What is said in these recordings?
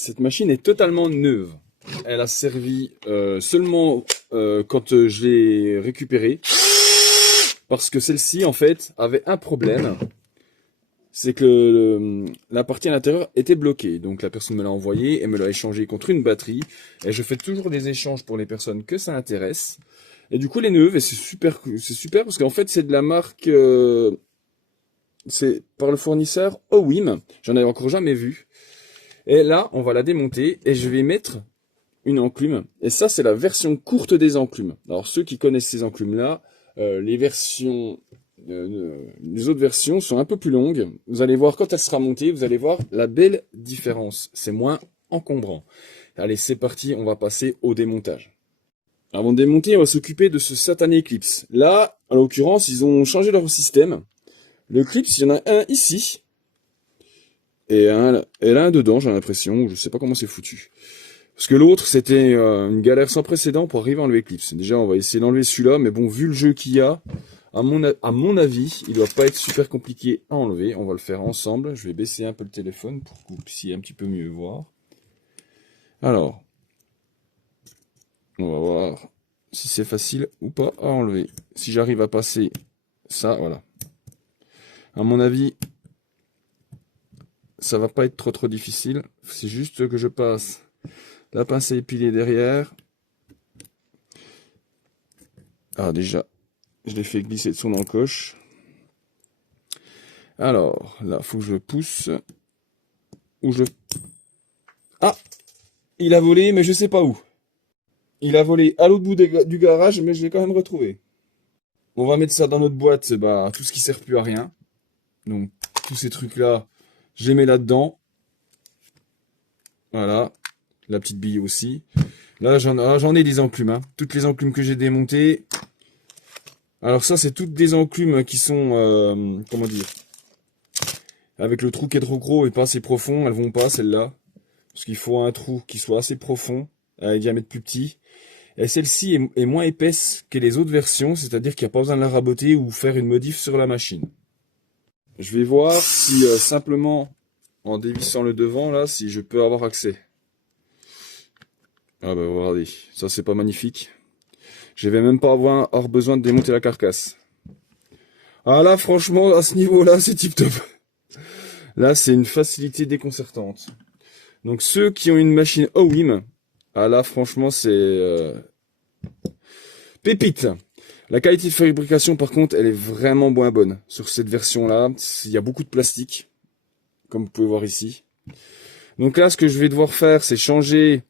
Cette machine est totalement neuve. Elle a servi seulement quand je l'ai récupérée. Parce que celle-ci, en fait, avait un problème. C'est que la partie à l'intérieur était bloquée. Donc la personne me l'a envoyé et me l'a échangé contre une batterie. Et je fais toujours des échanges pour les personnes que ça intéresse. Et du coup, les neuves, et c'est super parce qu'en fait, c'est de la marque, c'est par le fournisseur Owim. J'en avais encore jamais vu. Et là, on va la démonter et je vais mettre une enclume. Et ça, c'est la version courte des enclumes. Alors, ceux qui connaissent ces enclumes-là, les autres versions sont un peu plus longues. Vous allez voir, quand elle sera montée, vous allez voir la belle différence. C'est moins encombrant. Allez, c'est parti, on va passer au démontage. Avant de démonter, on va s'occuper de ce satané Eclipse. Là, en l'occurrence, ils ont changé leur système. Le Eclipse, il y en a un ici. Et là, un dedans, j'ai l'impression. Je sais pas comment c'est foutu. Parce que l'autre, c'était une galère sans précédent pour arriver à enlever Eclipse. Déjà, on va essayer d'enlever celui-là. Mais bon, vu le jeu qu'il y a, à mon avis, il doit pas être super compliqué à enlever. On va le faire ensemble. Je vais baisser un peu le téléphone pour que vous puissiez un petit peu mieux voir. Alors, on va voir si c'est facile ou pas à enlever. Si j'arrive à passer ça, voilà. À mon avis, ça va pas être trop difficile. C'est juste que je passe la pince à épiler derrière. Ah, déjà, je l'ai fait glisser de son encoche. Alors, là, faut que je pousse. Ou je... Ah! Il a volé, mais je sais pas où. Il a volé à l'autre bout du garage, mais je l'ai quand même retrouvé. On va mettre ça dans notre boîte, bah, tout ce qui sert plus à rien. Donc, tous ces trucs-là, je les mets là-dedans. Voilà. La petite bille aussi. Là, j'en ai des enclumes. Hein. Toutes les enclumes que j'ai démontées. Alors ça, c'est toutes des enclumes qui sont... comment dire? Avec le trou qui est trop gros et pas assez profond, elles vont pas, celles-là. Parce qu'il faut un trou qui soit assez profond, avec un diamètre plus petit. Et celle-ci est moins épaisse que les autres versions, c'est-à-dire qu'il n'y a pas besoin de la raboter ou faire une modif sur la machine. Je vais voir si simplement, en dévissant le devant, là, si je peux avoir accès. Ah bah regardez, ça c'est pas magnifique. Je vais même pas avoir besoin de démonter la carcasse. Ah là, franchement, à ce niveau-là, c'est tip top. Là, c'est une facilité déconcertante. Donc ceux qui ont une machine Owim, ah là, franchement, c'est pépite. La qualité de fabrication, par contre, elle est vraiment moins bonne. Sur cette version-là, il y a beaucoup de plastique, comme vous pouvez voir ici. Donc là, ce que je vais devoir faire, c'est changer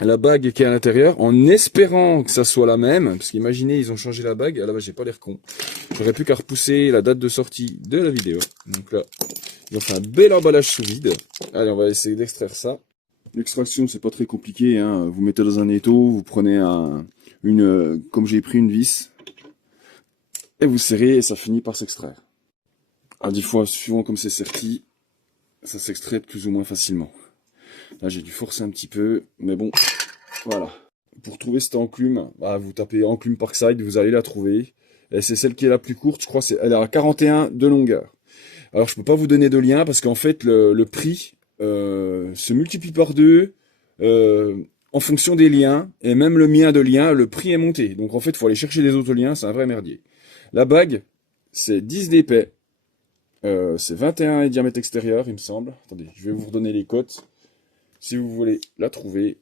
la bague qui est à l'intérieur, en espérant que ça soit la même. Parce qu'imaginez, ils ont changé la bague, ah là, j'ai pas l'air con. J'aurais plus qu'à repousser la date de sortie de la vidéo. Donc là, ils ont fait un bel emballage sous vide. Allez, on va essayer d'extraire ça. L'extraction, c'est pas très compliqué, hein. Vous mettez dans un étau, vous prenez comme j'ai pris une vis, et vous serrez et ça finit par s'extraire. À des fois, suivant comme c'est serti, ça s'extrait plus ou moins facilement. Là, j'ai dû forcer un petit peu, mais bon, voilà. Pour trouver cette enclume, bah, vous tapez enclume Parkside, vous allez la trouver. Et c'est celle qui est la plus courte, je crois, elle est à 41 de longueur. Alors, je peux pas vous donner de lien parce qu'en fait, le prix se multiplie par deux en fonction des liens. Et même le mien de lien, le prix est monté. Donc, en fait, il faut aller chercher des autres liens, c'est un vrai merdier. La bague, c'est 10 d'épais. C'est 21 de diamètre extérieur, il me semble. Attendez, je vais vous redonner les cotes. Si vous voulez la trouver.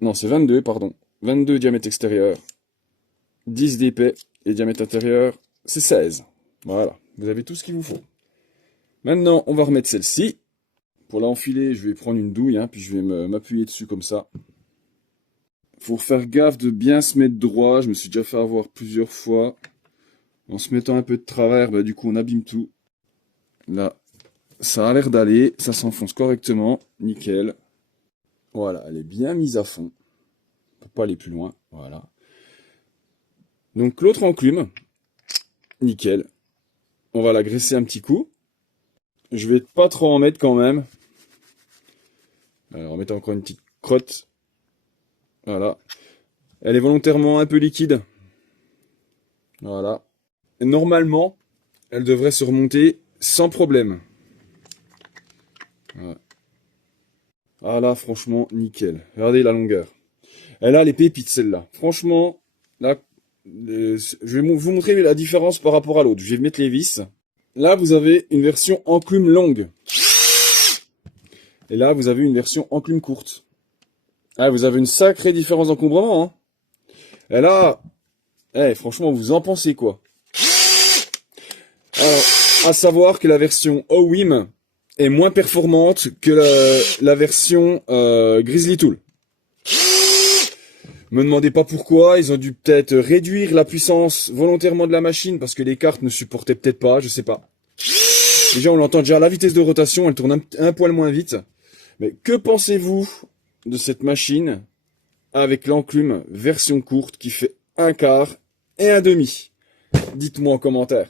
Non, c'est 22, pardon. 22 diamètre extérieur. 10 d'épais. Et diamètre intérieur, c'est 16. Voilà, vous avez tout ce qu'il vous faut. Maintenant, on va remettre celle-ci. Pour l'enfiler, je vais prendre une douille, hein, puis je vais m'appuyer dessus comme ça. Faut faire gaffe de bien se mettre droit. Je me suis déjà fait avoir plusieurs fois. En se mettant un peu de travers, bah, du coup, on abîme tout. Là, ça a l'air d'aller. Ça s'enfonce correctement. Nickel. Voilà, elle est bien mise à fond. On peut pas aller plus loin. Voilà. Donc, l'autre enclume. Nickel. On va la graisser un petit coup. Je vais pas trop en mettre quand même. Alors, on met encore une petite crotte. Voilà. Elle est volontairement un peu liquide. Voilà. Et normalement, elle devrait se remonter sans problème. Voilà. Ah là, franchement, nickel. Regardez la longueur. Elle a les pépites, celle-là. Franchement, là, je vais vous montrer la différence par rapport à l'autre. Je vais mettre les vis. Là, vous avez une version enclume longue. Et là, vous avez une version enclume courte. Ah, vous avez une sacrée différence d'encombrement, hein. Et là, franchement, vous en pensez quoi? Alors, à savoir que la version OWIM est moins performante que la version Grizzly Tool. Me demandez pas pourquoi, ils ont dû peut-être réduire la puissance volontairement de la machine parce que les cartes ne supportaient peut-être pas, je sais pas. Déjà, on l'entend déjà, la vitesse de rotation, elle tourne un poil moins vite. Mais que pensez-vous de cette machine avec l'enclume version courte qui fait un quart et un demi? Dites-moi en commentaire.